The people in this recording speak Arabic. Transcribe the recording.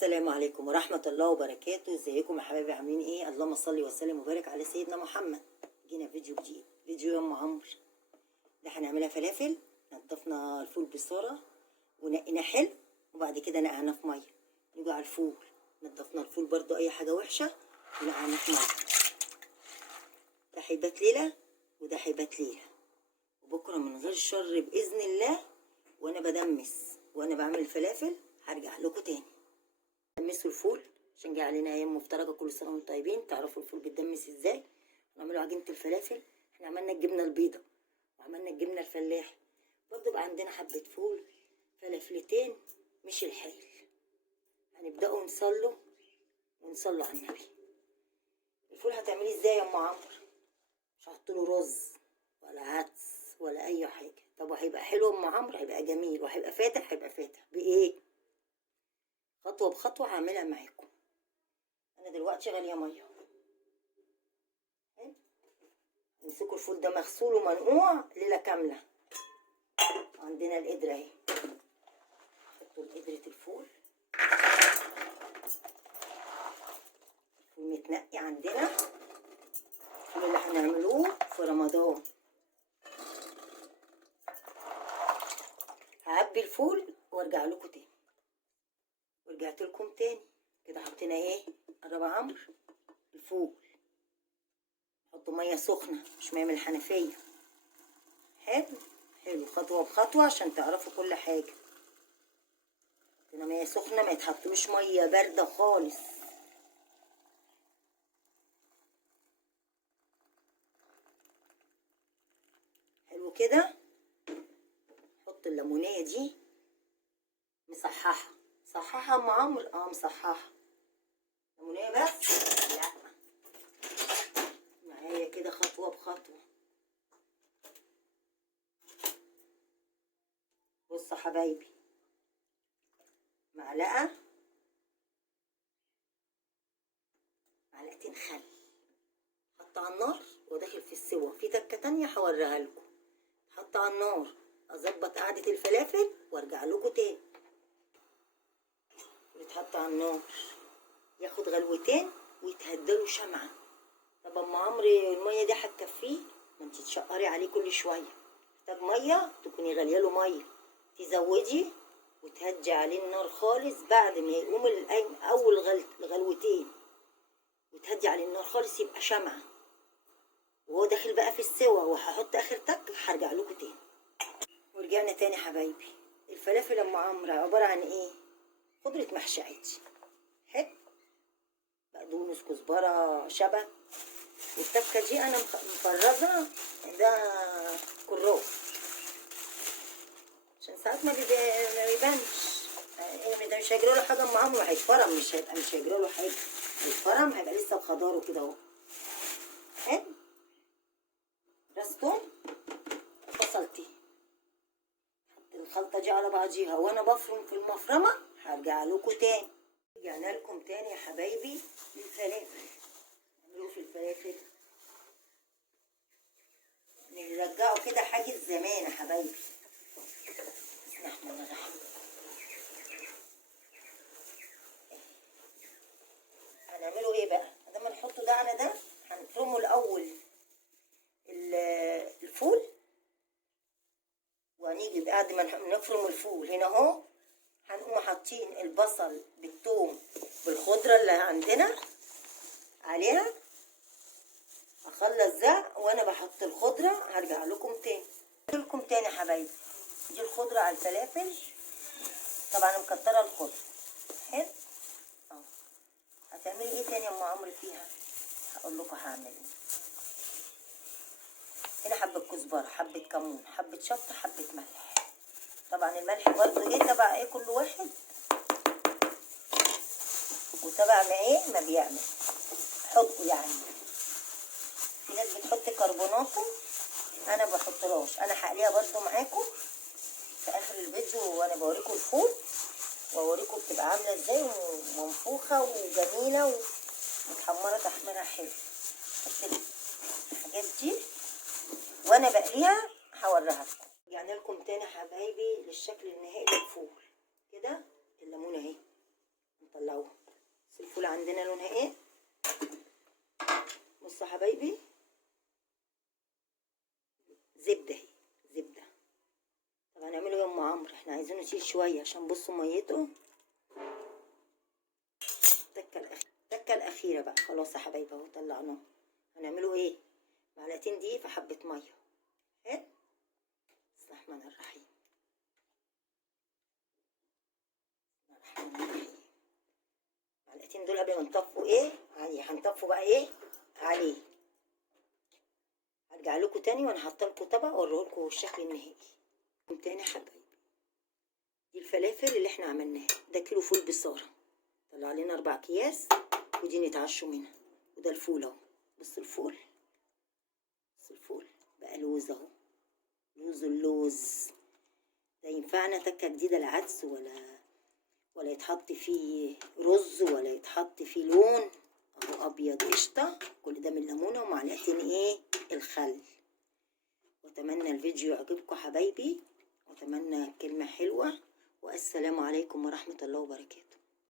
السلام عليكم ورحمة الله وبركاته. ازيكم يا حبايبي؟ عاملين ايه؟ اللهم صل وسلم وبارك على سيدنا محمد. جينا فيديو جديد، فيديو يا ام عمرو. ده هنعملها فلافل. نضفنا الفول بصورة ونقينا حلو، وبعد كده نقعنا في ميه. نيجي على الفول، نضفنا الفول برضو اي حاجة وحشة ونقعنا في ميه. ده هيبات ليلة وده هيبات ليلة، وبكرة من غير شر بإذن الله وانا بدمس وانا بعمل الفلافل هرجع لكم تاني. دمسوا الفول عشان جاي علينا ايام مفترجه. كل سنه وانتم طيبين. تعرفوا الفول بيتدمس ازاي؟ هنعملوا عجينه الفلافل. احنا عملنا الجبنه البيضه وعملنا الجبنه الفلاحي. برضه بقى عندنا حبه فول، فلافلتين، مش الحيل. هنبداوا ونصلوا على النبي. الفول هتعمليه ازاي يا ام عمرو؟ مش هحطله رز ولا عدس ولا اي حاجه. طب وهيبقى حلو يا ام عمرو؟ هيبقى جميل وهيبقى فاتح. هيبقى فاتح بايه؟ خطوه بخطوه هعملها معاكم. انا دلوقتي غاليه ميه. نمسكوا الفول ده مغسول ومنقوع ليله كامله. عندنا القدره اهي، نحطوا قدره الفول. الفول متنقي عندنا، الفول اللي هنعملوه في رمضان. هعبي الفول وارجع لكم تاني. ورجعت لكم تاني. كده حطينا ايه؟ قرب عمرو الفول. حطوا ميه سخنه مش ميه من الحنفيه. حلو خطوه بخطوه عشان تعرفوا كل حاجه. حطينا ميه سخنه، ما يتحطلوش ميه بارده خالص. حلو كده. حط الليمونيه دي مصححه. صححها ام عمرو؟ مصححه. ليمونيه بس؟ لا، معايا كده خطوه بخطوه. بصوا حبايبي، معلقتين خل. حط على النار وداخل في السوا. في تكه تانية هوريها لكم. حط على النار، اظبط قعده الفلافل وارجع لكم تاني. يتحط على النار ياخد غلوتين ويتهدله شمعه. طب ام عمرو الميه دي هتكفيه؟ ما انت تشقري عليه كل شويه. محتاج ميه تكوني غاليه له ميه، تزودي وتهدي عليه النار خالص. بعد ما يقوم اول غلوتين وتهدي عليه النار خالص يبقى شمعه، وهو داخل بقى في السوا. وهحط اخر تك هرجع لكم تاني. ورجعنا تاني حبايبي. الفلافل ام عمرو عباره عن ايه؟ خضره محشي عادي. حلو، بقدونس، كزبره، شبت. والتكه دي انا مفرزه ده كرات عشان ساعات ما بيبانش. ده مش هيجرى له حاجه ام عمرو، هيتفرم. مش هيجرى له حاجه، هيتفرم. هيبقى لسه بخضاره كده اهو. حلو. راس توم، بصلتي. حط الخلطه دي على بعضيها وانا بفرم في المفرمه. هرجع لكم تاني. رجعنا لكم تاني يا حبايبي للفلافل. نعملوا في الفلافل نرجعوا كده حاجه زمان يا حبايبي. بسم الله الرحمن الرحيم. هنعمله ايه بقى؟ لما نحطه ده على ده هنفرمه الاول الفول. وهنيجي بعد ما نفرم الفول هنا اهو هنقوم حاطين البصل بالثوم بالخضره اللي عندنا عليها. اخلص ده وانا بحط الخضره هرجع لكم تاني يا حبايبي. دي الخضره على الفلافل. طبعا انا مكتره الخضره. حلو. هتعملي ايه تاني يا ام عمرو فيها؟ هقول لكم هعمل ايه. هنا حبه كزبره، حبه كمون، حبه شطه، حبه ملح. طبعا الملح برضه ايه تبع ايه كل واحد وتبع ما ايه ما بيعمل. حطوا يعني. في ناس بتحط كربوناته، انا بحطلهاش. انا هقليها برضه معاكم في اخر الفيديو وانا بوريكم الفول واوريكم بتبقى عامله ازاي ومنفوخه وجميله ومتحمره تحميره حلو. حط الحاجات دي وانا بقليها هوريها لكم. رجعنا لكم تاني حبايبي للشكل النهائي للفول. كده الليمونه اهي نطلعه عندنا لونها ايه. بصوا يا حبايبي، زبده اهي، زبده. طب هنعمله يا ام عمرو، احنا عايزينه يسيل شويه عشان بصوا ميته. التكه الاخيره بقى. خلاص يا حبايبي اهو طلعناه. هنعمله ايه؟ معلقتين دي في حبه ميه. حلو. بسم الله الرحمن الرحيم. معلقتين دول قبل ما نطفوا ايه عليه. هنطفوا بقى ايه عليه. هرجع لكم تاني وانا حاطه لكم طبق اوريهولكم الشكل النهائي. تاني يا حبايبي، دي الفلافل اللي احنا عملناها. ده كيلو فول بصاره، طلع لنا 4 اكياس، ودي نتعشوا منها. وده الفول اهو. بص الفول، بص الفول بقى لوز اهو. لوز اللوز ده ينفعنا تكه جديده. لا عدس ولا يتحط فيه رز ولا يتحط فيه لون اهو. ابيض قشطه. كل ده من ليمونه ومعلقتين ايه الخل. واتمنى الفيديو يعجبكم حبايبي، واتمنى كلمه حلوه. والسلام عليكم ورحمه الله وبركاته.